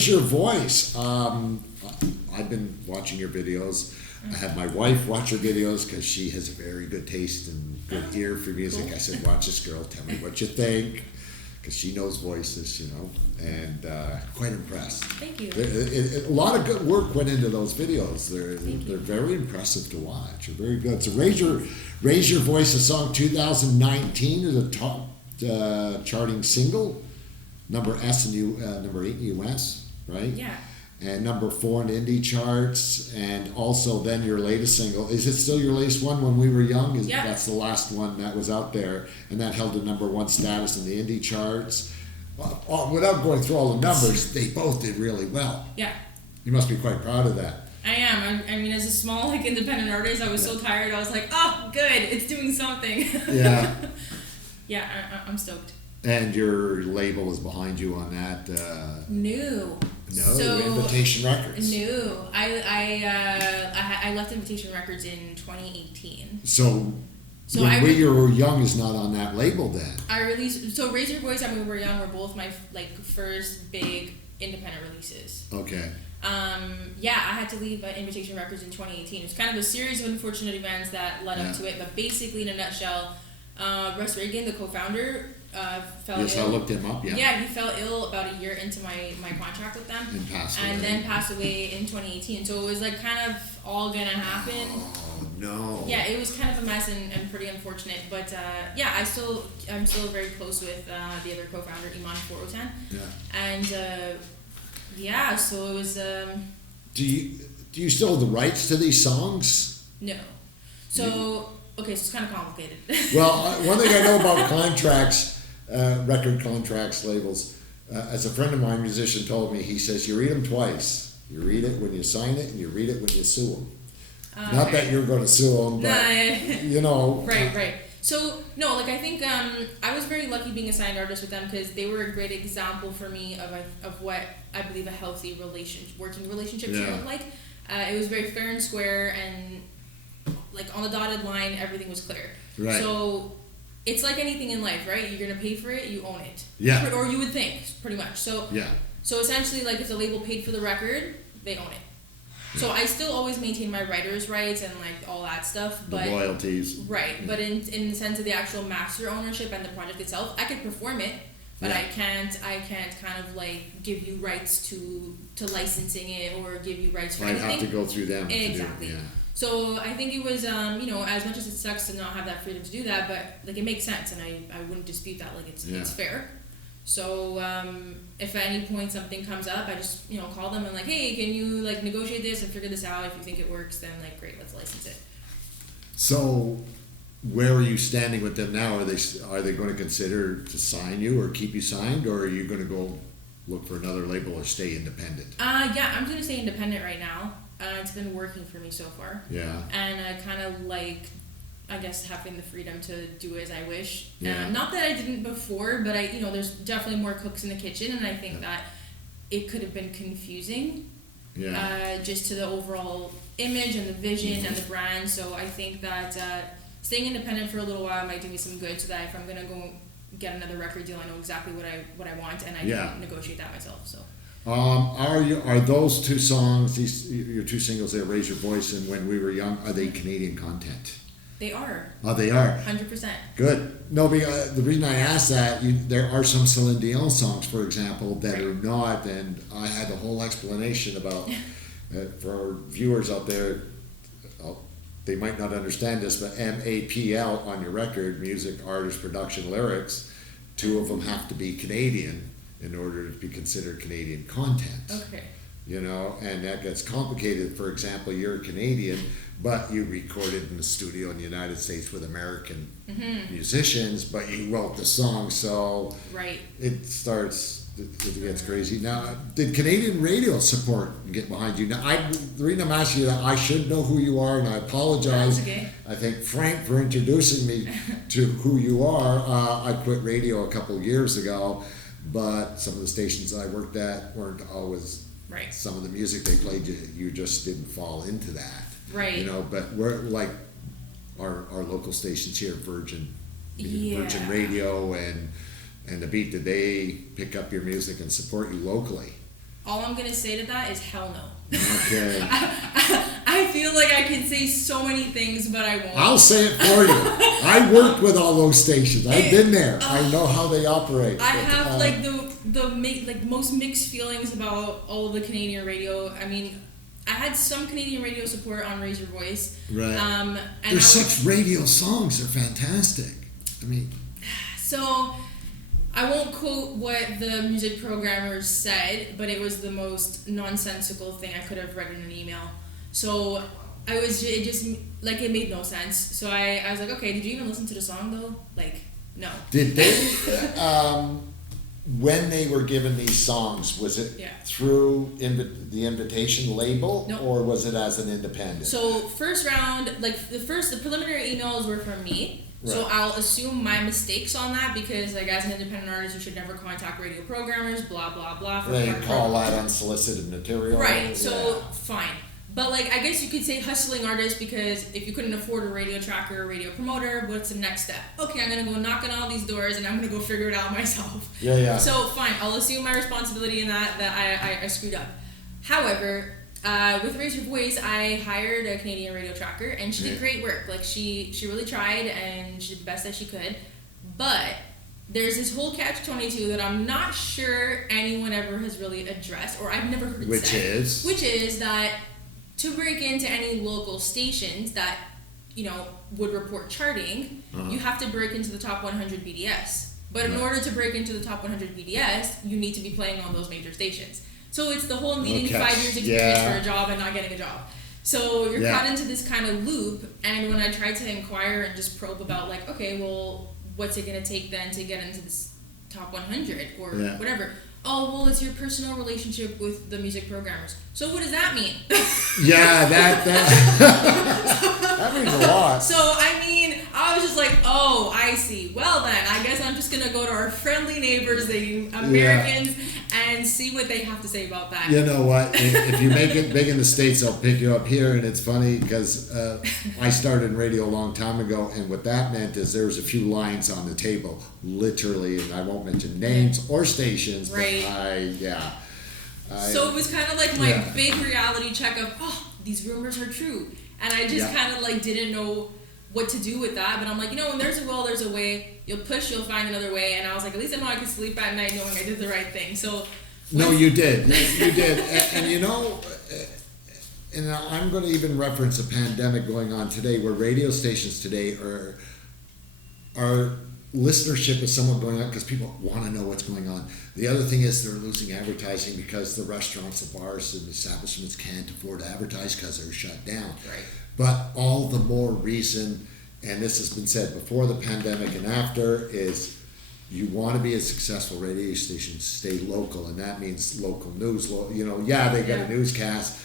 Raise Your Voice. I've been watching your videos. I had my wife watch your videos because she has a very good taste and good ear for music. Cool. I said, watch this girl, tell me what you think, because she knows voices, and quite impressed. Thank you. A lot of good work went into those videos. Thank you. They're very impressive to watch. They're very good. So Raise Your Voice, a song 2019 is a top charting single, number 8 in US, right? Yeah. And number 4 in the indie charts, and also then your latest single. Is it still your latest one, When We Were Young? Yeah. That's the last one that was out there, and that held the number 1 status in the indie charts. Without going through all the numbers, they both did really well. Yeah. You must be quite proud of that. I am. I mean, as a small, independent artist, I was so tired. I was like, oh, good, it's doing something. Yeah. Yeah, I'm stoked. And your label is behind you on that. No. Invitation Records. No. I left Invitation Records in 2018. So So When We Were Young is not on that label then. I released, so Raise Your Voice and When We Were Young were both my first big independent releases. Okay. Yeah, I had to leave Invitation Records in 2018. It was kind of a series of unfortunate events that led up to it, but basically in a nutshell, Russ Reagan, the co-founder, fell ill. Yes, I looked him up, yeah. Yeah, he fell ill about a year into my contract with them. And passed away. And then passed away in 2018. So it was kind of all gonna happen. Oh, no. Yeah, it was kind of a mess and pretty unfortunate. But yeah, I'm still very close with the other co-founder, Iman Forotan. Yeah. And yeah, so it was. Do you still have the rights to these songs? No. So okay, so it's kind of complicated. Well, one thing I know about contracts, record contracts, labels, as a friend of mine, musician, told me, he says, you read them twice. You read it when you sign it, and you read it when you sue them. Not that you're going to sue them, but, you know. Right. So, no, I think I was very lucky being a signed artist with them because they were a great example for me of what I believe a healthy working relationship should look like. It was very fair and square, and on the dotted line, everything was clear. Right. So it's like anything in life, right? You're gonna pay for it, you own it. Yeah. Or you would think, pretty much. So Yeah. So essentially, if the label paid for the record, they own it. Yeah. So I still always maintain my writer's rights and all that stuff, but the royalties. Right. Yeah. But in the sense of the actual master ownership and the project itself, I could perform it. But I can't kind of give you rights to licensing it or give you rights for anything. I'd have to go through them. Exactly. To do it, yeah. So I think it was, as much as it sucks to not have that freedom to do that, but it makes sense, and I wouldn't dispute that. It's fair. So if at any point something comes up, I just call them and hey, can you negotiate this and figure this out? If you think it works, then great, let's license it. So where are you standing with them now? Are they going to consider to sign you or keep you signed, or are you going to go look for another label or stay independent? Yeah, I'm going to stay independent right now. It's been working for me so far. Yeah. And I kind of I guess, having the freedom to do as I wish. Yeah. Not that I didn't before, but there's definitely more cooks in the kitchen, and I think that it could have been confusing. Yeah. Just to the overall image and the vision and the brand. So I think that staying independent for a little while might do me some good, so that if I'm gonna go get another record deal, I know exactly what I want, and I can negotiate that myself. So. Are those two songs, your two singles there, Raise Your Voice and When We Were Young, are they Canadian content? They are. Oh, they are. 100%. Good. No, the reason I asked that, there are some Celine Dion songs, for example, that are not, and I had a whole explanation about, for our viewers out there, they might not understand this, but MAPL on your record, music, artist, production, lyrics, 2 of them have to be Canadian in order to be considered Canadian content. Okay. And that gets complicated. For example, you're a Canadian, but you recorded in the studio in the United States with American musicians, but you wrote the song, so it gets crazy. Now, did Canadian radio support and get behind you? Now, the reason I'm asking you that, I should know who you are, and I apologize. That's okay. I thank Frank for introducing me to who you are. I quit radio a couple of years ago, but some of the stations I worked at weren't always some of the music they played. You just didn't fall into that. Right. But we're our local stations here, Virgin Radio and The Beat, did they pick up your music and support you locally? all I'm gonna say to that is hell no. Okay. I feel like I can say so many things, but I won't. I'll say it for you. I worked with all those stations. I've been there. I know how they operate. I But, have like the most mixed feelings about all of the Canadian radio. I mean, I had some Canadian radio support on Raise Your Voice. Right. And There's such radio songs. They're fantastic. I mean, so I won't quote what the music programmers said, but it was the most nonsensical thing I could have read in an email. So it just like it made no sense. So I was like, okay, did you even listen to the song though? Like, no. did they, when they were given these songs, was it Yeah. through the invitation label, No. or was it as an independent? So first round, like the preliminary emails were from me. So Right. I'll assume my mistakes on that because like as an independent artist, you should never contact radio programmers, blah blah blah. They call that unsolicited material. Right. So Yeah. fine. But like I guess you could say hustling artist because if you couldn't afford a radio tracker or radio promoter, what's the next step? Okay, I'm gonna go knock on all these doors and I'm gonna go figure it out myself. Yeah, yeah. So fine, I'll assume my responsibility in that I screwed up. However, with Raise Your Voice, I hired a Canadian radio tracker and she did great work. Like she really tried and she did the best that she could. But there's this whole catch-22 that I'm not sure anyone ever has really addressed, or I've never heard said. Which is that to break into any local stations that, would report charting, you have to break into the top 100 BDS. But in order to break into the top 100 BDS, you need to be playing on those major stations. So it's the whole needing 5 years experience for a job and not getting a job. So you're caught into this kind of loop, and when I tried to inquire and just probe about like, okay, well, what's it going to take then to get into this top 100 or whatever? Oh, well, it's your personal relationship with the music programmers. So what does that mean? Yeah, that that means a lot. So, I mean, I was just like, oh, I see. Well, then, I guess I'm just going to go to our friendly neighbors, the Americans, and see what they have to say about that. You know what? If you make it big in the States, they'll pick you up here. And it's funny because I started in radio a long time ago. And what that meant is there was a few lines on the table, literally. And I won't mention names or stations. But Right. So it was kind of like my big reality check of, oh, these rumors are true. And I just kind of like didn't know what to do with that. But I'm like, when there's a will, there's a way. You'll push, you'll find another way. And I was like, at least I know I can sleep at night knowing I did the right thing. So no, you did. You did. And and I'm going to even reference a pandemic going on today where radio stations today are listenership is somewhat going up because people want to know what's going on. The other thing is they're losing advertising because the restaurants, the bars, and establishments can't afford to advertise because they're shut down. Right. But all the more reason, and this has been said before the pandemic and after, is you want to be a successful radio station, stay local, and that means local news. They got a newscast.